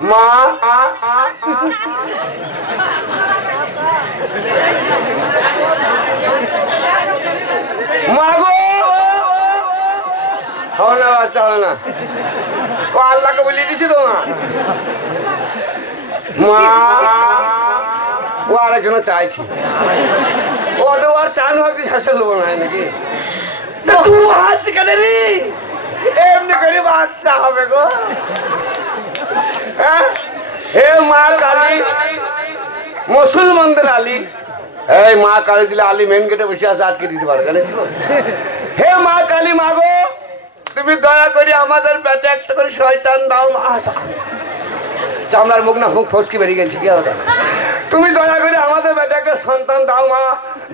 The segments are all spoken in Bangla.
মা মা গো হবে না বাচ্চা হবে না ও আল্লাহকে বলিয়ে দিছি তো মা ও আরেকজন চাইছি ও তো আর চান ভাবছি শেষে দেবো না নাকি তুই হাসছি কেন রে এমনি করে বাচ্চা হবে গো হে মা কালী মুসলমানদের আলী এই মা কালী দিলে আলী মেন গেটে বসে আছে আটকে দিতে পারে জানিস হে মা কালী মা গো তুমি দয়া করে আমাদের পেটে একটা করে শয়তান দাও চামড়ার মুখ না মুখ ফসকি বেরিয়ে গেছে কি হবে তুমি দয়া করে আমাদের পেটে একটা সন্তান দাও মা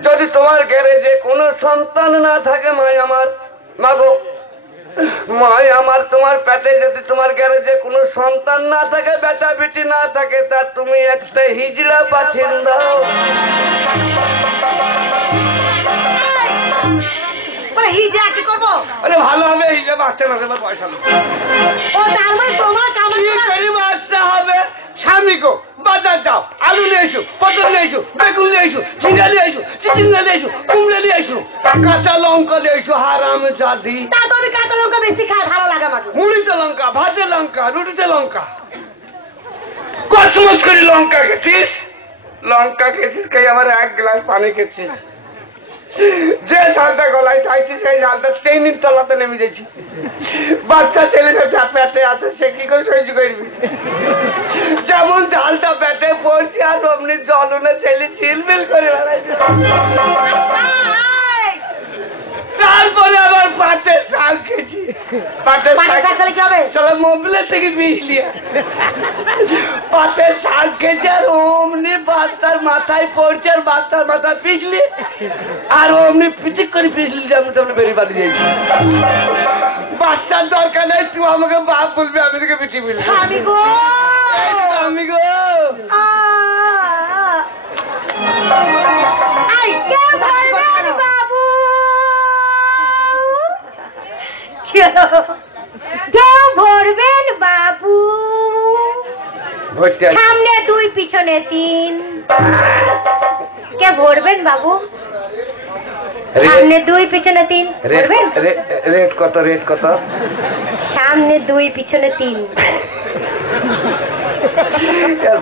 যদি তোমার গ্যারেজে কোনো সন্তান না থাকে মাই আমার মা গো মাই আমার তোমার পেটে যদি তোমার গ্যারেজে কোনো সন্তান না থাকে বেটা বেটি না থাকে তা তুমি একটা হিজড়া পাঠিয়ে দাও হিজড়া কি করবো আরে ভালো হবে হিজড়া বাচ্চা না দেবে পয়সা ও তার মানে তোমার বাচ্চা হবে স্বামী গো বাজার যাও আলু নিয়ে এসো পটল নিয়ে এসো বেগুন নিয়ে এসো ঝিঙ্গা নিয়ে এসো চিচিঙ্গা নিয়ে এসো কুমড়া নিয়ে এসো কাঁচা লঙ্কা নিয়ে এসো হারাম জাদি তা তো আমি কাঁচা লঙ্কা বেশি খাই ভালো লাগে আমাকে মুড়িতে লঙ্কা ভাতে লঙ্কা রুটিতে লঙ্কা কচমচ করে লঙ্কা খেয়েছিস লঙ্কা খেয়েছিস কে আমার এক গ্লাস পানি খেয়েছিস যে ঝালটা গলায় চাইছি সেই ঝালটা 3 দিন তলাতে নেমে যাচ্ছি বাচ্চা ছেলেটা পেটে আছে সে কি করে সহ্য করবি যেমন ঝালটা পেটে পড়ছে আর অমনি জলনে ছেলে চিলমিল করে বেড়াইছে তারপরে আবার পাটের শাক খেয়েছি পাটের শাক কি হবে চলো মোবাইলের থেকে বিষ নিয়ে পাটের শাক খেয়েছি আর অমনি বাচ্চার মাথায় পড়ছে আর বাচ্চার মাথায় পিছলি আর অমনি পিচিক করে পিছলি আমি তোমরা বেরিয়ে বাড়ি দিয়েছি বাচ্চার দরকার নেই তুই আমাকে বাপ বলবি আমি তোকে পিঠি বলবি আমি গো আমি গো কেউ ভরবেন বাবু সামনে 2 পিছনে 3 কে ভরবেন বাবু সামনে 2 পিছনে 3 ভরবেন রেট কত সামনে 2 পিছনে 3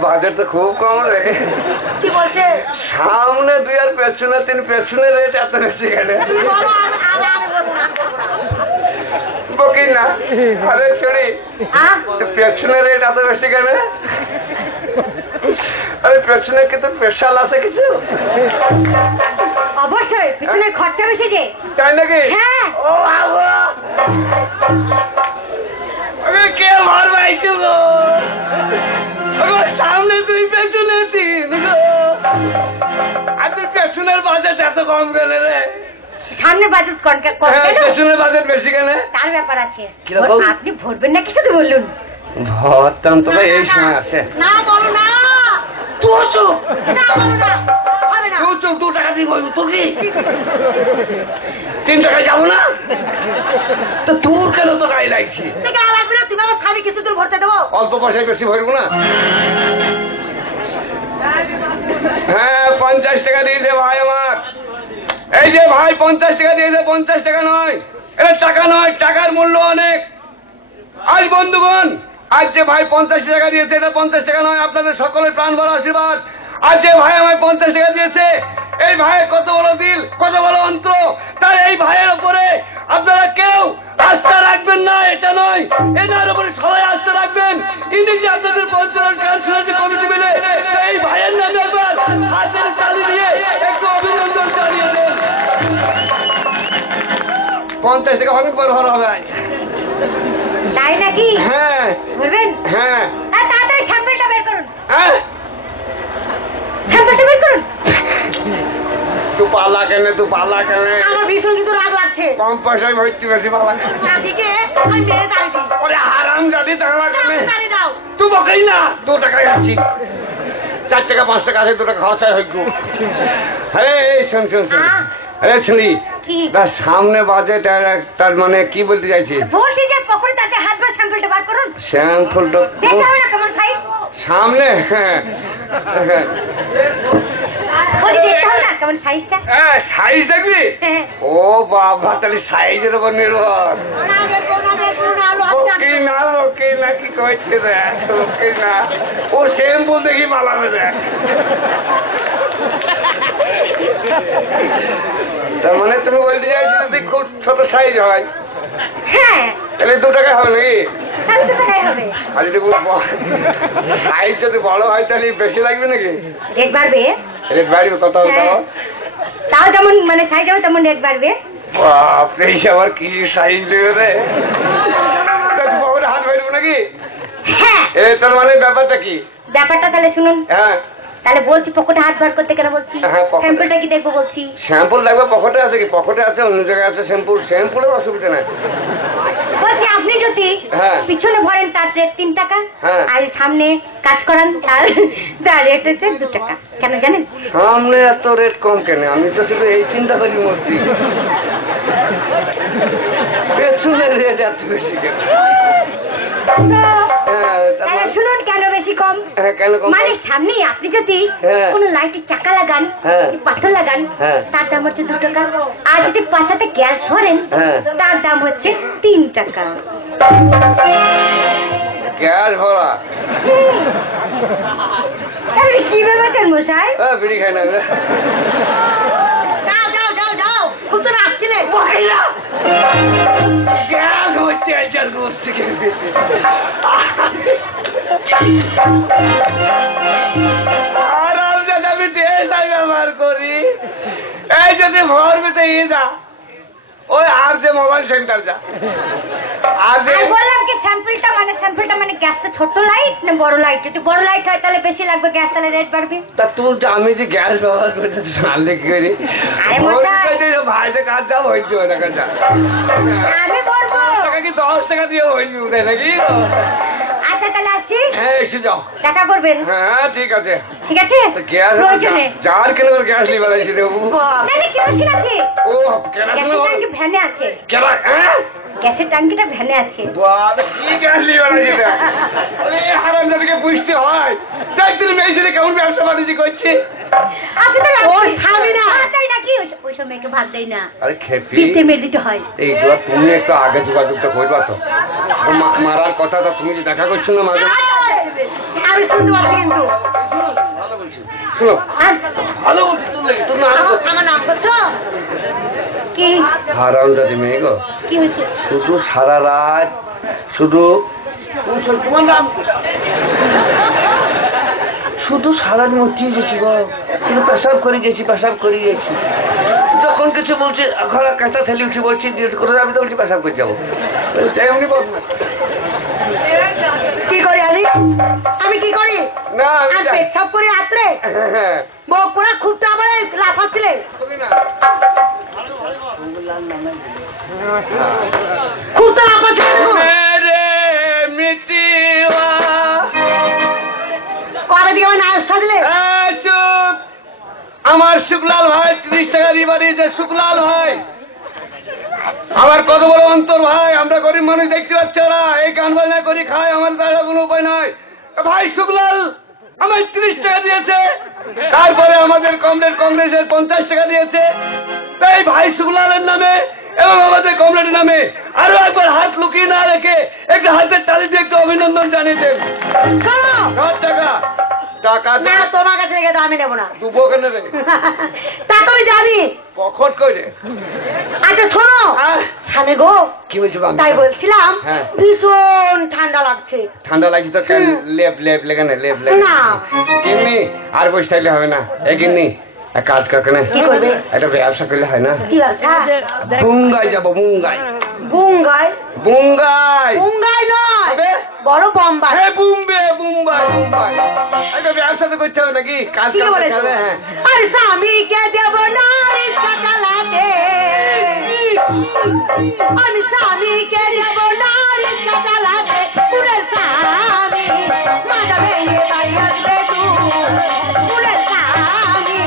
বাজেট তো খুব কম রে কি বলছে সামনে 2 আর পেছনে 3 পেছনে রেট এত বেশি কেন বকি না আরে ছড়ি পেছনে রেট এত বেশি কেন আরে পেছনে কি তোর স্পেশাল আছে কিছু অবশ্যই পিছনে খরচা বেশি যে তাই নাকি হ্যাঁ ও বাবা আমি কে মারবাইছো গো সামনে 2 পেছনে 3 গো আর তুই পেছনের বাজেট এত কম কেন রে সামনে বাজেট কম কেন পেছনের বাজেট বেশি কেন তার ব্যাপার আছে আপনি ভরবেন না কিছু তো বলুন ভরতাম তো এই সময় আসে না বলো না তুই চুপ না বলো না হবে না তুই চুপ 2 টাকা দিয়ে বলবো তোকে 3 টাকা যাবো না তো তোর কেন তো গায়ে লাগছে লাগবে না তুমি আমার খালি কিছু দূর ভরতে দেবো অল্প পয়সায় বেশি ভরবো না হ্যাঁ 50 টাকা দিয়েছে ভাই আমার এই যে ভাই 50 টাকা দিয়েছে 50 টাকা নয় এটা টাকা নয় টাকার মূল্য অনেক আজ বন্ধুগণ আজ যে ভাই 50 টাকা দিয়েছে এটা 50 টাকা নয় আপনাদের সকলের প্রাণ ভরা আশীর্বাদ আজ যে ভাই আমায় 50 টাকা দিয়েছে এই ভাইয়ের কত বড় দিল কত বড় অন্তর তার এই ভাইয়ের উপরে আপনারা কেউ আস্থা রাখবেন না এটা নয় এনার উপরে সবাই আস্থা রাখবেন ইনি যে আপনাদের পঞ্চায়েত গান শুনেছে কমিটি মিলে এই ভাইয়ের নামে একবার হাতের তালি দিয়ে একটু অভিনন্দন জানিয়ে দেন 50 টাকা অনেক বড় হবে তাই নাকি হ্যাঁ বলবেন হ্যাঁ তাড়াতাড়ি স্যাম্পলটা বের করুন হ্যাঁ স্যাম্পলটা বের করুন তুই পালা কেন আমার ভীষণ কিন্তু রাগ লাগছে কম পয়সায় ভর্তি বেশি পালা দাদিকে আমি মেরে দাঁড়িয়ে দিই ওরে হারাম জাদি টাকা কেন দাঁড়িয়ে দাও তুই বকাই না 2 টাকায় আছি 4 টাকা 5 টাকা আছে 2 টাকা খরচায় হইব আরে শোন আরে ছুরি তার সামনে বাজেট তার মানে কি বলতে চাইছি বলছি যে পকেটে তাতে হাত ভরে স্যাম্পলটা বার করুন স্যাম্পলটা দেখতে হবে না কেমন সাইজ সামনে কেমন সাইজটা? সাইজ দেখবি? ও বাবা, তাহলে সাইজের উপর নির্ভর। না কি কইছে না, ও শ্যাম্পু দেখি পালাবে দেখ। তার মানে তুমি বলতে চাইছো যদি খুব ছোট সাইজ হয় তাহলে 2 টাকা হবে নাকি? আর যদি সাইজ যদি বড় হয় তাহলে বেশি লাগবে নাকি? রেট বাড়বে। রেট বাড়বে কত? তাও যেমন মানে সাইজ হবে তেমন রেট বাড়বে। বাপরে, আবার কি সাইজ দেবে রে? হাত বাড়বো নাকি? হ্যাঁ। তার মানে ব্যাপারটা কি? ব্যাপারটা তাহলে শুনুন। হ্যাঁ, তাহলে বলছি পকেটে হাত বার করতে কেন বলছি? স্যাম্পলটা কি দেখবো বলছি? স্যাম্পল লাগবে? পকেটে আছে কি? পকেটে আছে, অন্য জায়গায় আছে স্যাম্পল। স্যাম্পলের অসুবিধা নাই। বলছি আপনি যদি পিছনে ভরেন তার রেট 3 টাকা, আর সামনে কাজ করান তার রেট হচ্ছে 2 টাকা। কেন জানেন? সামনে এত রেট কম কেন? আমি তো শুধু এই চিন্তা করি মরছি, পেছনের রেট এত বেশি কেন? শুনুন কেন বেশি কম? কেন কম? মানে সামনে আপনি যদি কোন লাইটের চাকা লাগান, পাথর লাগান, তার দাম হচ্ছে 2 টাকা। আর যদি পাছাতে গ্যাস ভরেন তার দাম হচ্ছে 3 টাকা। গ্যাস ভরা? কি ব্যাপার মশাই? বিড়ি খাই না। যাও যাও যাও, খুব তো আসছিলে। গ্যাস হচ্ছে আচার গোষ্ঠী আরাম যাতে আমি টেস্টাই ব্যবহার করি। এই যদি ভরবে তো যা ওই আর যে মোবাইল সেন্টার যা। আর বললাম কি স্যাম্পলটা মানে গ্যাসটা ছোট লাইট না বড় লাইট? যদি বড় লাইট হয় তাহলে বেশি লাগবে গ্যাস, তাহলে রেট বাড়বে। তা তুই আমি যে গ্যাস ব্যবহার করতে জানলে কি করি? ভাইতে কাজ যাও হইতে হয় টাকা যা। আমি বলবো টাকা কি 10 টাকা দিয়ে হইনি উদয় নাকি? আচ্ছা তাহলে আসি। হ্যাঁ এসে যাও, দেখা করবেন। হ্যাঁ ঠিক আছে। ঠিক আছে। গ্যাস যার কেন গ্যাস নিয়ে বেড়াইছি রে? কেরোসিন আছে। ও কেরোসিন ট্যাঙ্কি ভ্যানে আছে। গ্যাসের ট্যাঙ্কিটা ভ্যানে আছে। কি গ্যাস নিয়ে বেড়াইছি রে? হারাম যাদেরকে বুঝতে হয়। দেখ তুই মেয়েছেলে কেমন ব্যবসা বাণিজ্য করছে। আপনি তো ওর স্বামী না তাই নাকি? ওই সব মেয়েকে ভাগ দেয় না। আরে খেপি দিতে মেরে দিতে হয়। এইগুলো তুমি একটু আগে যোগাযোগটা করবা তো। মারার কথাটা তুমি যে দেখা করছো না মাঝে। আমি শুনতে পাবো কিন্তু। ভালো বলছি, শুনো ভালো বলছি। তুমি আমার নাম করছো কি? হারাম জাতি মেয়ে গো। কি হয়েছে? শুধু সারা রাত শুধু তোমার নাম শুধু সারা মরতেই গেছি গো। কিন্তু পেশাব করে গেছি, পেশাব করে গেছি। যখন কিছু বলছে ঘরে কাঁচা থালি উঠে বলছি করে আমি তো বলছি পেশাব করে যাবো। এমনি বল না। কি করি আমি কি করি? না পেশাব করে রাত্রে বকুড়া খুব তো আমার লাফাচ্ছিলে। খুব তো লাফাচ্ছিলে। কবে দিকে আমার নাস্তা দিলে? আমার শুক্লাল ভাই 30 টাকা দিয়ে বাড়িয়েছে। শুক্লাল ভাই আমার কত বড় অন্তর ভাই। আমরা গরিব মানুষ, দেখতে পাচ্ছি ওরা এই গান বাজনা করি খায়, আমার দ্বারা কোনো উপায় নয়। ভাই শুক্লাল আমার 30 টাকা দিয়েছে। তারপরে আমাদের কংগ্রেসের 50 টাকা দিয়েছে। তাই ভাই শুক্লালের নামে এবং আমাদের কমরেডের নামে আরো একবার হাত লুকিয়ে না রেখে একটু হাতের তালি দিয়ে একটু অভিনন্দন জানিয়ে দেন। 10 টাকা টাকা না তোমার কাছে রেখে দাও, আমি নেবো না। দুবো কেন রে? তা তো আমি জানি পখট করে। আচ্ছা শোনো স্বামী গো, কি বলছো? তাই বলছিলাম ভীষণ ঠান্ডা লাগছে। ঠান্ডা লাগছে তো লেপ লেপ লেগে না, লেপ লেগে না কিন্নি আর বসে থাকলে হবে না। এ কিন্নি এক কাজ করকে না, কি করবে? একটা ব্যবসা করলে হয় না? কি ব্যবসা? বুঙ্গাই যাবো। বুঙ্গাই বুঙ্গাই? বুঙ্গাই বুঙ্গাই নয়, বড় বোম্বাই। হ্যাঁ বুম্বে বুম্বাই বুম্বাই। একটা ব্যবসা তো করতে হবে নাকি? কাজ করতে হবে। হ্যাঁ আরে স্বামীকে দেব না রিক্সা চালাতে, আমি স্বামীকে দেব না রিক্সা চালাতে। পুরে স্বামী মাথা ভেঙে বাড়ি আসবে তুই। পুরে স্বামী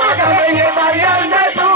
মাথা ভেঙে বাড়ি আসবে তুই।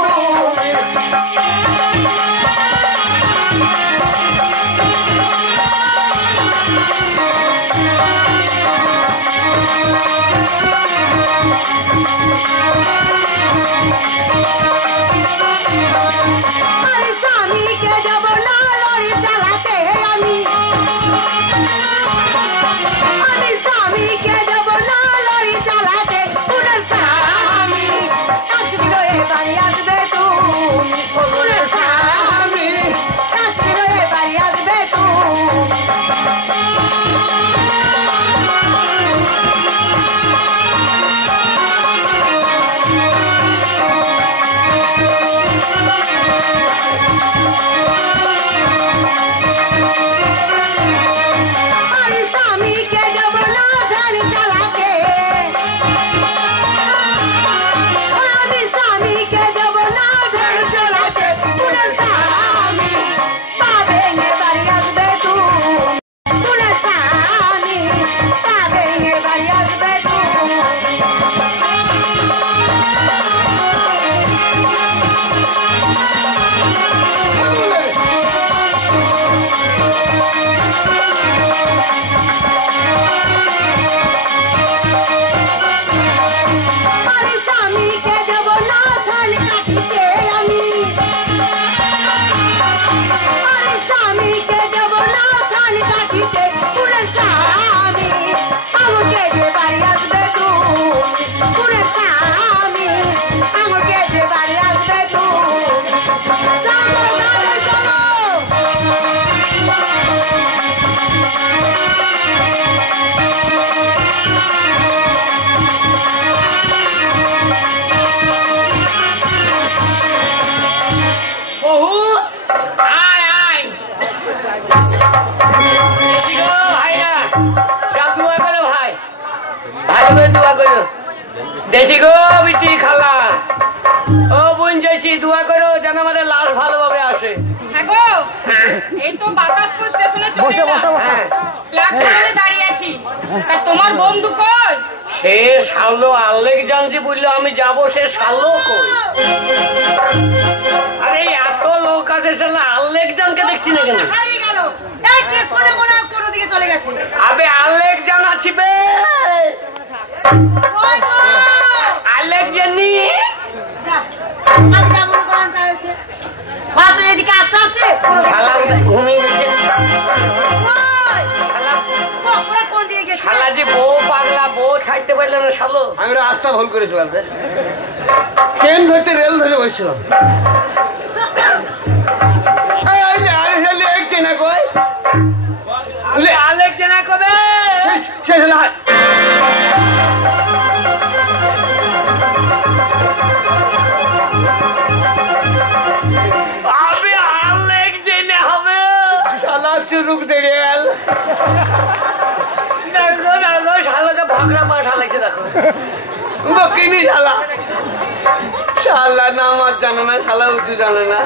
দোয়া করো। দেখি গো বিটি খালা, ও বোন যাইছি, দোয়া করো যেন আমাদের লাশ ভালোভাবে আসে। হ্যাঁ গো, এই তো বাতাসপুর স্টেশনে চলে এলাম। প্ল্যাটফর্মে দাঁড়িয়ে আছি। তা তোমার বন্ধু কই? সে শালো আলেকজান্দ্রি বললো আমি যাব, সে শালো কই? আরে এত লোক আছে, শালা আলেকজানকে দেখছি না কেন? হারিয়ে গেল। এই কে কোনে কোনে কোন দিকে চলে গেছে? আবে আলেকজান আছি বে, কই গো? আলেকজানি। যা, আজ যা মনে করেন তা হয়েছে। মা তো এদিকে আসতে আসতে কোন দিকে শালা চলে গেছে। ঘুমিয়ে গেছে। কই? শালা ওরা কোন দিকে গেছে? শালা যে বউ পাগলা, বউ খাইতে পারলে না শালো। আমি রাস্তা ভুল করেছিলাম রে। ট্রেন ধরতে রেল ধরে বসছিলাম। না কই আলেকজানা কবে? শেষ না আবে আলেকজানা হবে। শালা চুরুক দে রেল। দেখো দেখো শালাকে ভাগড়া পাঠা লাগছে দেখো। বকিনি শালা। শালা নাম আর জানে না, শালা উঁচু জানে না।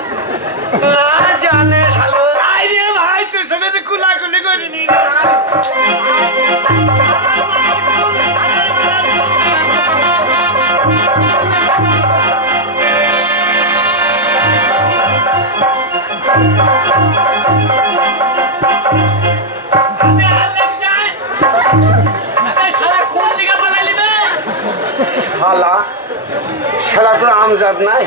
না জানে শালো। আরে ভাই তোর সাথে তো কুলাকুলি করিনি। শালা শালা তোর আমজাদ নাই।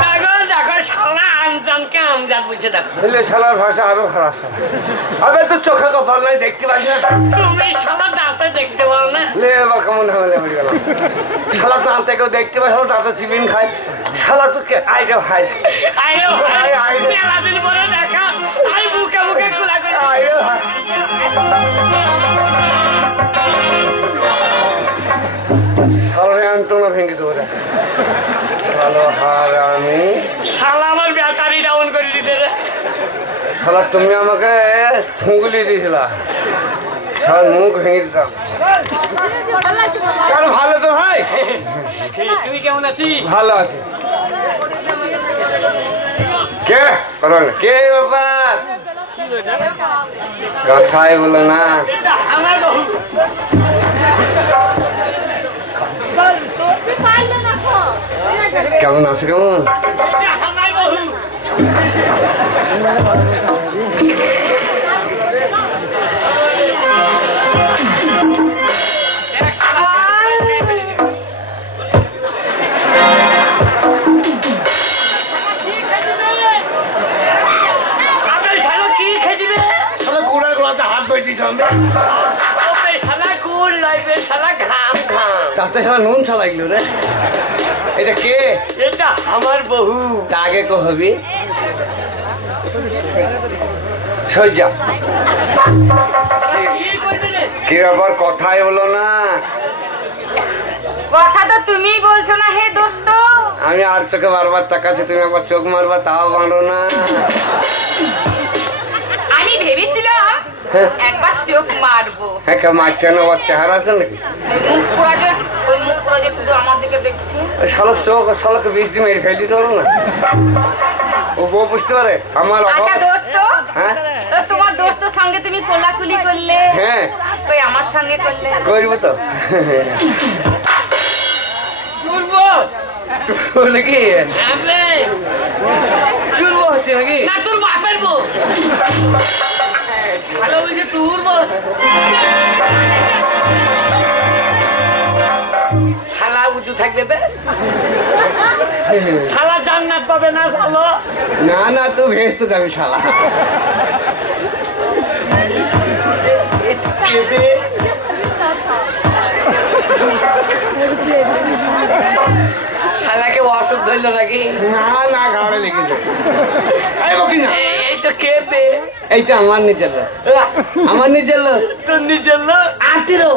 দেখো শালা আমজানকে আমজাদ বুঝে দেখো। এলে শালার ভাষা আরো খারাপ। আবে তোর চোখে কপাল নাই, দেখতে পাস না? তুমি শালা দাঁতে দেখতে পাও না? লে এবার কেমন ঝামেলা হয়ে গেল। শালা তো আনতে কেউ দেখতে পাস, শালা দাঁতে চিবিন খায়। শালা তো কে আই রে ভাই, আইও ভাই, মেলা দিন পরে দেখা, আই বুকে বুকে খোলা করে। আই রে ভাই। শালা আন্তনা ভেঙে দেবো রে। ভালো হার আমি শালা আমার ব্যাটারি ডাউন করে দিতে রে। শালা তুমি আমাকে খুঁগুলি দিয়েছিল, শালার মুখ ভেঙে দিতাম। কেন ভালো তো ভাই? তুই কেমন আছিস? ভালো আছে। কে কে ব্যাপার? কথাই বলো না। আমার বহু। কেমন আছো? কেমন আমার বহু। তাতে শালা নুন ছালাইলো রে। এটা কে? এটা আমার বহু। আগে কো হবি সজ্জা। কি ব্যাপার? কথাই হলো না। কথা তো তুমিই বলছো না হে দোস্ত। আমি আর চোখে বারবার তাকাচ্ছি, তুমি একবার চোখ মারবা তাও মারো না। আমি ভেবেছিলাম একবার চোখ মারবো। হ্যাঁ কে মারছে না? ওর চেহারা আছে নাকি? ওই মুখ পুরা যে শুধু আমার দিকে দেখছি। শালার চোখ, শালাকে 20 দিন মেরে ফেলে দিতে পারো না? ও বউ বুঝতে পারে আমার অভাব। আচ্ছা দোস্ত, হ্যাঁ তো তোমার দোস্তর সঙ্গে তুমি কোলাকুলি করলে, হ্যাঁ ওই আমার সঙ্গে করলে। করবো তো। নাকি চুরবো হচ্ছে নাকি? না তোর বাপের বউ। ভালো বুঝে তোর বউ। শালা উঁচু থাকবে বে, শালা জান্নাত পাবে না শালো। না না তুই ভেস তো যাবি শালা। শালাকে অসুখ ধরলো নাকি? না না ঘাড়ে লেগেছে। এই তো কে বে? এইটা আমার নিজের লোক, আমার নিজের লোক। তোর নিজের লোক? আত্মীয়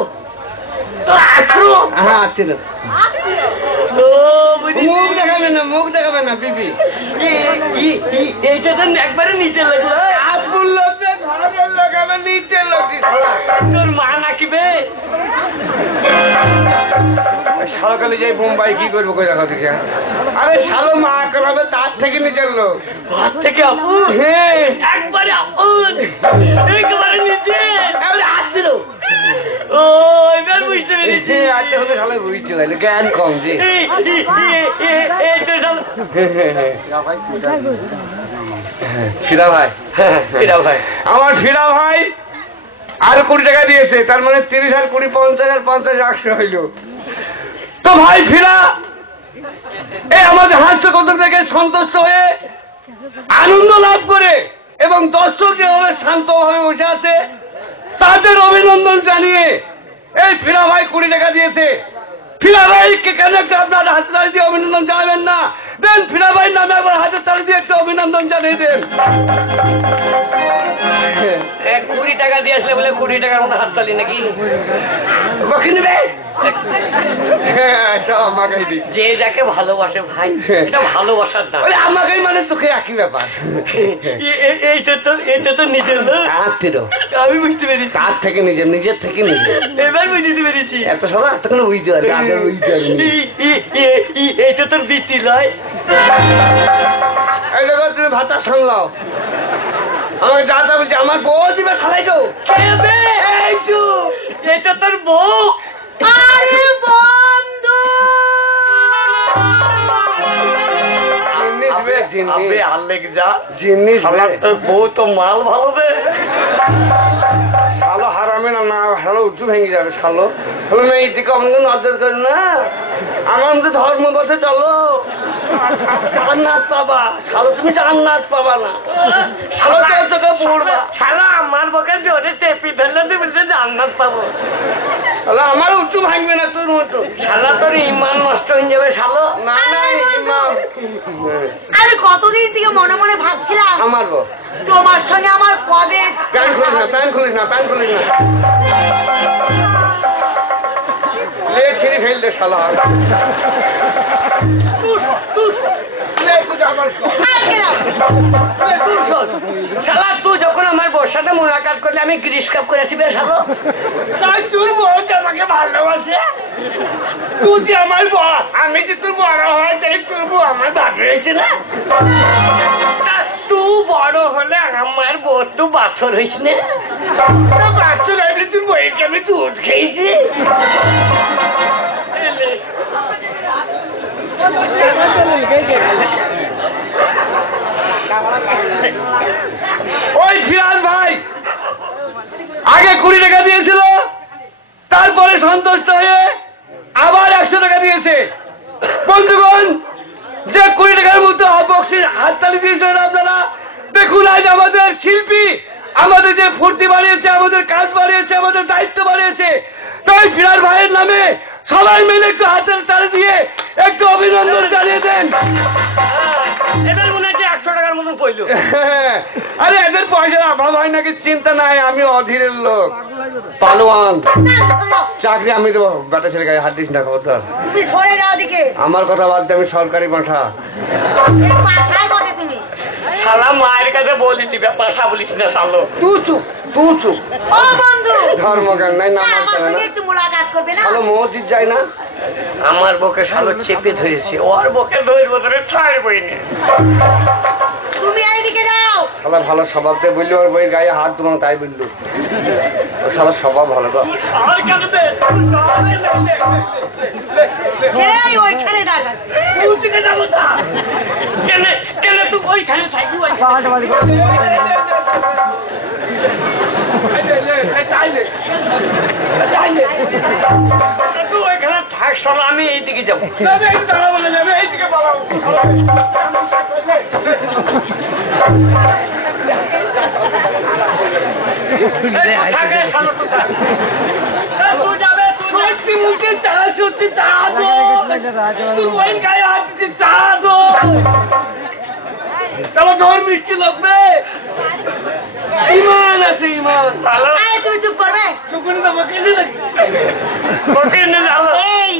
তোর আত্মীয়? হ্যাঁ আত্মীয়। মুখ দেখাবে না, মুখ দেখাবে না বিবি। এইটা তো একবারে নিচে লাগলো। আপুর লোক ঘরের লোক, আমার নিচের লোক। তোর মা নাকি বে? শালকালে যাই বোম্বাই কি করবো কই রাখো দেখে? আরে শালো মা করাবে তার থেকে নিজের লোক। হাত থেকে আপন? হ্যাঁ একবারে আপন, একেবারে নিজে আসছিল। ও এবার বুঝতে পেরেছি। আচ্ছা হলে শালো বুঝতে পারলে জ্ঞান কম যে। ফিরা ভাই, ফিরা ভাই, আমার ফিরা ভাই আর 20 টাকা দিয়েছে, তার মানে 30 আর 20 50 আর 50 100 হইল। তো ভাই ফিরা এই আমাদের হাস্যকথা থেকে সন্তুষ্ট হয়ে আনন্দ লাভ করে এবং দর্শক যেভাবে শান্তভাবে বসে আছে তাদের অভিনন্দন জানিয়ে এই ফিরা ভাই 20 টাকা দিয়েছে। ফিরা ভাইকে কেন একটা আপনার হাতে তালি দিয়ে অভিনন্দন জানাবেন না? দেন ফিরা ভাই নামে আবার হাতে তালি দিয়ে একটা অভিনন্দন জানিয়ে দেন। 20 টাকা দিয়ে আসলে বলে 20 টাকার মতো হাততালি নাকি? বাকি নেবে আমাকেই দিই। যে যাকে ভালোবাসে ভাই, এটা ভালোবাসার দাম। আমাকেই মানে তোকে একই ব্যাপার। এটা তো নিজের না, আমি বুঝতে পেরেছি। কার থেকে নিজের, নিজের থেকে নিজের। এবার বুঝতে পেরেছি। এত সময় এতক্ষণ বুঝতে পারি, আগে বুঝতে পারিনি। এটা তোর বৃত্তি নয়। এই দেখো তুমি ভাতা শুনলাও, আমাকে দাদা বলছে আমার বউ দিবে খালাই তো। এটা তোর বউ? আরে বন্ধু, জিনিস তোর বউ তো মাল ভালো বে। শালো হারামে না, না শালো উঁচু ভেঙে যাবে। শালো তুমি এইদিকে আমাকে নজর করে না, আমার মধ্যে ধর্ম বসে চলো, জান্নাত পাবা। শালো তুমি জান্নাত পাবা না, শালো তোকে পড়বা। শালা আমার বকে জোরে চেপি ধরলে তুই বলছে জান্নাত পাবো। শালো আমার উঁচু ভাঙবে না তোর মতো। শালা তোর ইমান নষ্ট হয়ে যাবে শালো। না না ইমাম, আমি কতদিন থেকে মনে মনে ভাবছিলাম আমার বউ তোমার সঙ্গে আমার কবে। প্যান খুলিস না, প্যান খুলিস না, প্যান খুলিস না, লে ছিঁড়ে ফেল দে শালা। শালা তুই যখন আমার বউর সাথে মোলাকাত করলে আমি গ্রিস কাপ করেছি বে শালো। তাই তোর বউ আমাকে ভালোবাসে, তুই যে আমার বউ, আমি যে তোর বড় হয় তাই তোর বউ আমার ভালো হয়েছে না। তুই বড় হলে আমার বউ তো বাছর হইস না। বাচ্চা গাইবি তুই বইকে আমি দুধ খেয়েছি। ওই ফিরাজ ভাই আগে 20 টাকা দিয়েছিল, তারপরে সন্তুষ্ট হয়ে আবার 100 টাকা দিয়েছে। বন্ধুগণ, যে 20 টাকার মতো বক্সির হাততালি দিয়েছেন আপনারা, দেখুন আজ আমাদের শিল্পী আমাদের যে ফুর্তি বাড়িয়েছে, আমাদের কাজ বাড়িয়েছে, আমাদের দায়িত্ব বাড়িয়েছে। তাই ফিরাজ ভাইয়ের নামে সবাই মিলে একটু হাতের তালি দিয়ে একটু অভিনন্দন জানিয়ে দেন। এবার মনে হচ্ছে 100 টাকার মতন পড়লো। আরে এদের পয়সার অভাব হয় নাকি? চিন্তা নাই, আমি অধীরের লোক, পালোয়ান, চাকরি আমি দেবো। বেটা ছেলে গায়ে হাত দিস না, খবরদার। তুমি সরে যাও দিকে। আমার কথা বাদ দিয়ে, আমি সরকারি পাঠা। মাথায় বটে তুমি। শালা মায়ের কাছে বলি দিবে, পাশা বলিস না শালো। তুই চুপ, তুই চুপ। ও বন্ধু, ধর্মজ্ঞান নাই, নামাজ আমার জানে সঙ্গে না, একটু মোলাকাত করবে না? ভালো মসজিদ যায় না। আমার বকে শালো চেপে ধরেছে, ওর বকে ধরবো ধরে ছাড়বই না। তুমি এইদিকে যাও। শালা ভালো স্বভাব দিয়ে বললি, ওর বইয়ের গায়ে হাত দেবো তাই বললো। ও শালা স্বভাব ভালো তো। আর কেন বে? সেই ওইখানে দাঁড়া। তুই থেকে যাবো তা কেন? কেন তুই ওইখানে থাকবি? তুই ওইখানে থাক, শালা আমি এইদিকে যাবো। এইদিকে পালাও। থাকে শালা তুই থাক। তুই যাবে, সত্যি মুখে চা, সত্যি চা দো। তুই ওই গায়ে হাত দিচ্ছিস, চা দো। তাহলে ধর মিষ্টি লাগবে, ইমান আছে, ইমান। ভালো আরে তুমি চুপ করবে। চুকুনি তো বকিলি নাকি? ওকে নিয়ে যাবো। এই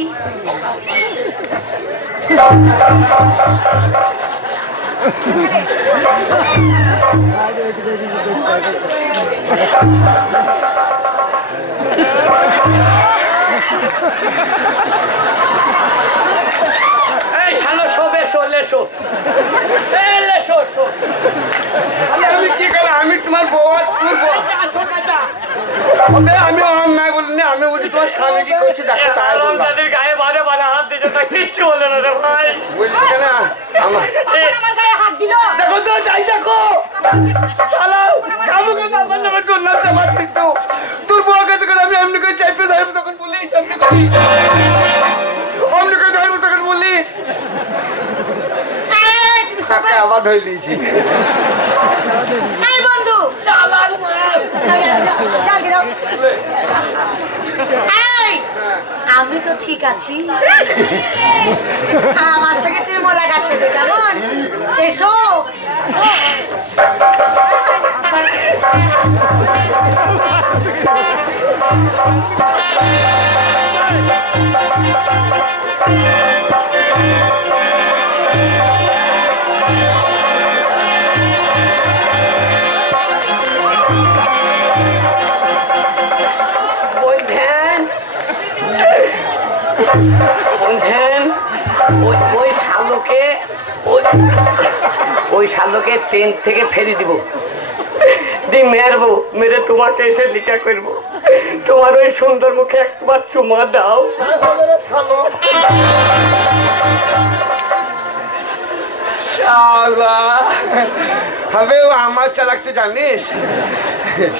শো এলে শো শো আমি কি করে আমি তোমার বউ আর তোর বউ আমি অন্যায় বলিনি আমি বলছি তোমার স্বামী কি করছে দেখো তাই বললাম তাদের গায়ে বারে বারে হাত দিয়েছে তা কিচ্ছু বলে না রে ভাই বলছি কেন আমার আমার গায়ে হাত দিল দেখো তো যাই দেখো চালাও কামুকে আমার নামে তোর নাম চাপাচ্ছিস তো তোর বউ কাছে করে আমি এমনি করে চাইপে ধরবো তখন বলিস এমনি করি অমনি করে ধরবো তখন বলিস তাকে আবার ধরে দিয়েছি এই বন্ধু চালাক মার এই আমি তো ঠিক আছি আমার সঙ্গে তুই মোলা কাটতে দে কেমন এসো ওই শালোকে ট্রেন থেকে ফেরি দিব দিয়ে মেরবো মেরে তোমাকে এসে লিখা করবো তোমার ওই সুন্দর মুখে একবার চুমা দাও হবে আমার চালাক তো জানিস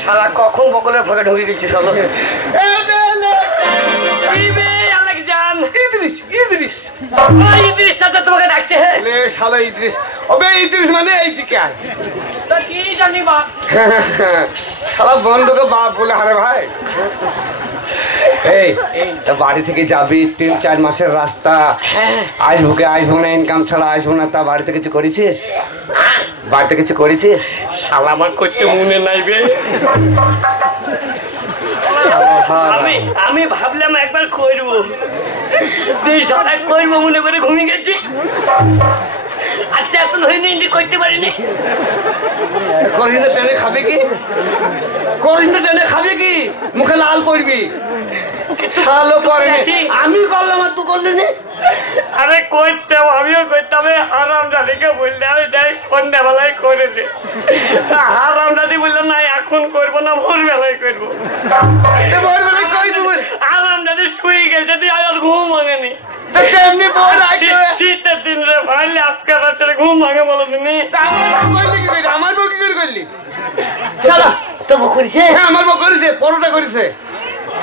শালা কখন বকলের ফাঁকে ঢুকে গেছি চলো ইদ্রিস ইদ্রিস ইদ্রিস সাথে তোমাকে ডাকছে শালা ইদ্রিস ওবে ইদ্রিস মানে এইদিকে আয় কি জানি বা শালা বন্ধুকে বাপ বলে হারে ভাই এই তা বাড়ি থেকে যাবি 3-4 মাসের রাস্তা আসবো না ইনকাম ছাড়া আসবো না তা বাড়িতে কিছু করেছিস বাড়িতে কিছু করেছিস শালা আমার করতে মনে নাইবে আমি ভাবলাম একবার করবো করবো মনে করে ঘুমিয়ে গেছি আচ্ছা এখন হয়নি করতে পারিনি করিস না টেনে খাবে কি করিস না টেনে খাবে কি মুখে লাল করবি শালো করেনি আমি করলাম আর তুই করলি নি আরে করতাম আমিও করতাম আরাম দাদিকে বললে আমি যাই সন্ধ্যাবেলায় করে দে আরাম দাদি বললাম না এখন করবো না ভোরবেলায় করবো আরাম দাদি শুয়ে গেছে দিয়ে আর ঘুম ভাঙেনি শীতের দিন রে ভাইলে আজকে রাত্রে ঘুম ভাঙে বলো তুমি আমার বউ কি করে করলি তো বউ করেছে হ্যাঁ আমার বউ করেছে পরোটা করেছে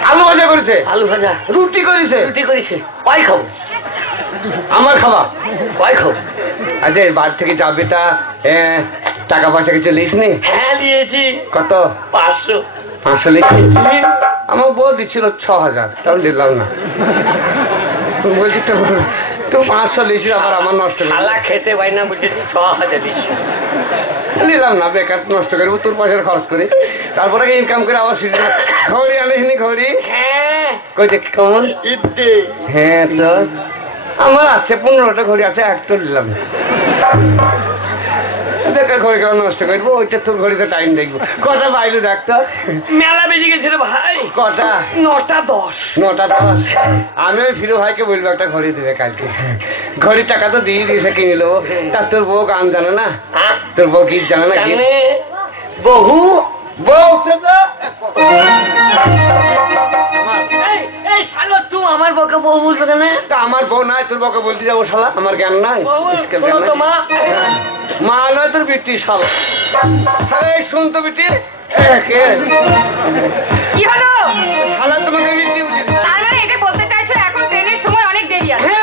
আলু ভাজা করেছে আলু ভাজা রুটি করেছে রুটি করেছে কয় খাবো আমার খাওয়া কয় খাবো আচ্ছা বাড়ি থেকে যাবে তা টাকা পয়সা কিছু লিস নি হ্যাঁ নিয়েছি কত 500 লিখছিস আমার বউ দিচ্ছিল 6000 তাও নিলাম না বলছি তো 500 লিখছিস আবার আমার নষ্ট খালা খেতে পাই না বুঝেছি 6000 দিচ্ছি নিলাম না বেকার নষ্ট করবো তোর পয়সার খরচ করে তারপরে ইনকাম করে আবার ঘড়ি আনিসনি ঘড়ি হ্যাঁ কই দেখ কেমন হ্যাঁ তো আমার আছে 15টা ঘড়ি আছে একটা নিলাম বেকার ঘড়ি কেন নষ্ট করবো ওইটা তোর ঘড়িতে টাইম দেখবো কটা বাইরে ডাক্তার মেলা বেজে গেছে রে ভাই কটা 9:10 আমি ওই ফিরো ভাইকে বলবো একটা ঘড়ি দেবে কালকে ঘড়ির টাকা তো দিয়ে দিয়েছে কিনে নেবো তা তোর বউ গান জানে না তোর বউ গীত জানে না বহু বউ আমার বউকে বউ বলবে কেন তা আমার বউ নাই তোর বউকে বলতে যাবো শালা আমার জ্ঞান নাই মা নয় তোর বিটি শালা শুন তো বিটি কি হলো শালা তোমাকে বিটি তার মানে এটা বলতে চাইছো এখন ট্রেনের সময় অনেক দেরি আছে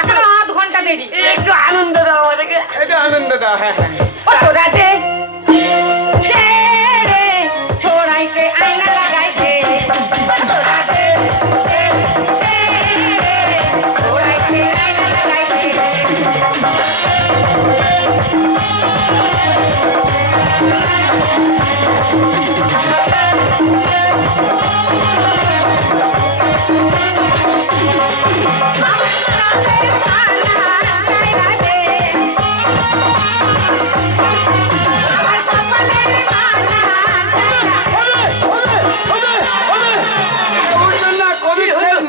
এখনো 8 ঘন্টা দেরি একটু আনন্দ দাও আমাদেরকে এটা আনন্দ দাও হ্যাঁ ও তোরা দে छोड़ाई के आईना लगाई के छोड़ा दे छोड़ाई के आईना लगाई के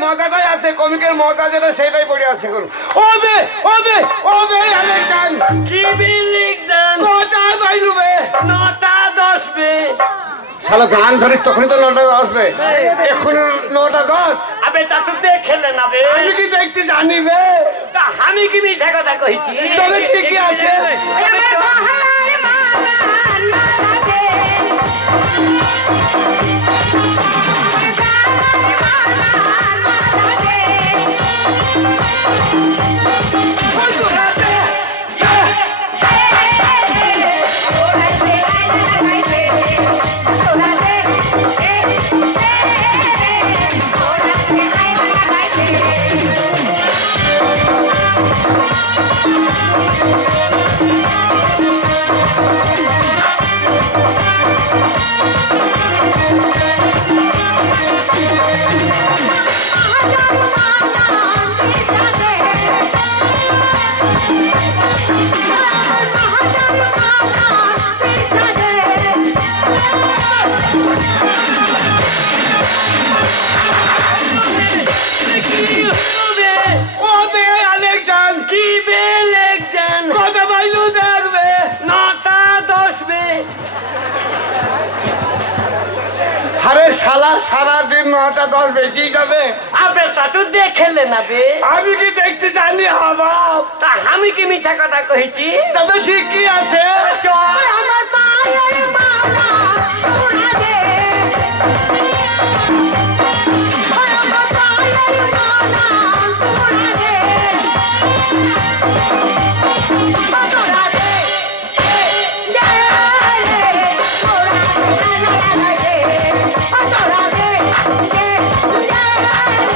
মগাটাই আছে, কমিকের মগা যেটা সেটাই পড়ে আছে এখন। ওবে ওবে ওবে আলেকজান কি বিলিকজান নটা বাইলু বে 9টা 10 বে শালা গান ধরিস তখনই তো 9টা আসবে, এখন 9টা 10। আবে তা তো দেখলে না বে আমি কি দেখতে জানি বে? তা আমি কি মিথ্যা কথা কইছি? তবে ঠিকই আছে। আমার গহনার মালা মালা দে আরে শালা সারাদিন 9টা 10 বেজেই যাবে। আবে তা তো দেখলে না বে আমি কি দেখতে জানি হাবাব? তা আমি কি মিথ্যা কথা কইছি? তবে ঠিকই আছে। চল আমার পায়ের মালা সোনা দে আমার পায়ের মালা সোনা দে সোনা দে দে সোনা দে সোনা দে দে সোনা দে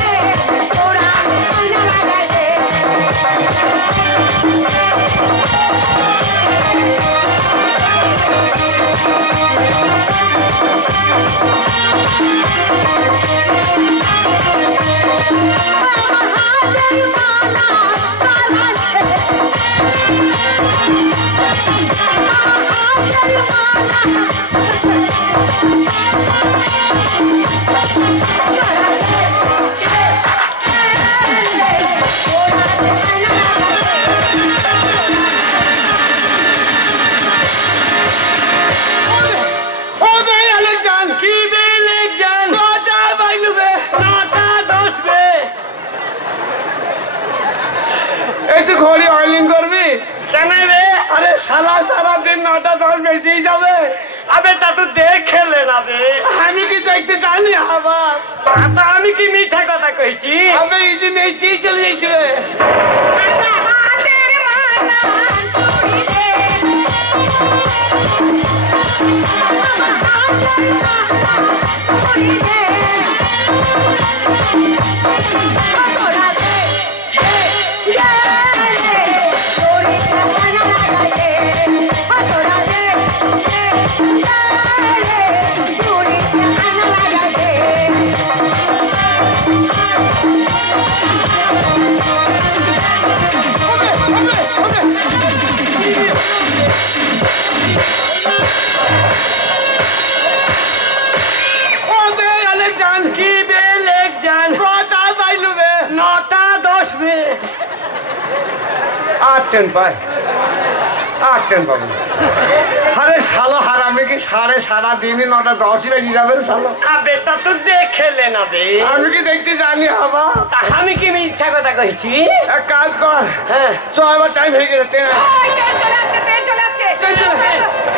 একটু ঘড়ি অয়েলিং করবি কেন রে? আরে শালা সারাদিন 9টা 10 বেজেই যাবে। আবে তা তো দেখলে না বে আমি কি দেখতে জানি হাবাব? তা আমি কি মিথ্যা কথা কইছি? আমি ইজি নেই চলে যাইছি রে। কি বে লেকজান 9টা 10 বে 8 10 পায় 8 10 পাবো। আরে শালো হারামি কি সারাদিনই 9টা 10ই বেজে যাবে শালো। আবে তা তো দেখলে না বে আমি কি দেখতে জানি হাবাব? তা আমি কি মিথ্যা কথা কইছি? এক কাজ কর, হ্যাঁ চল এবার টাইম হয়ে গেছে। চলে আসছে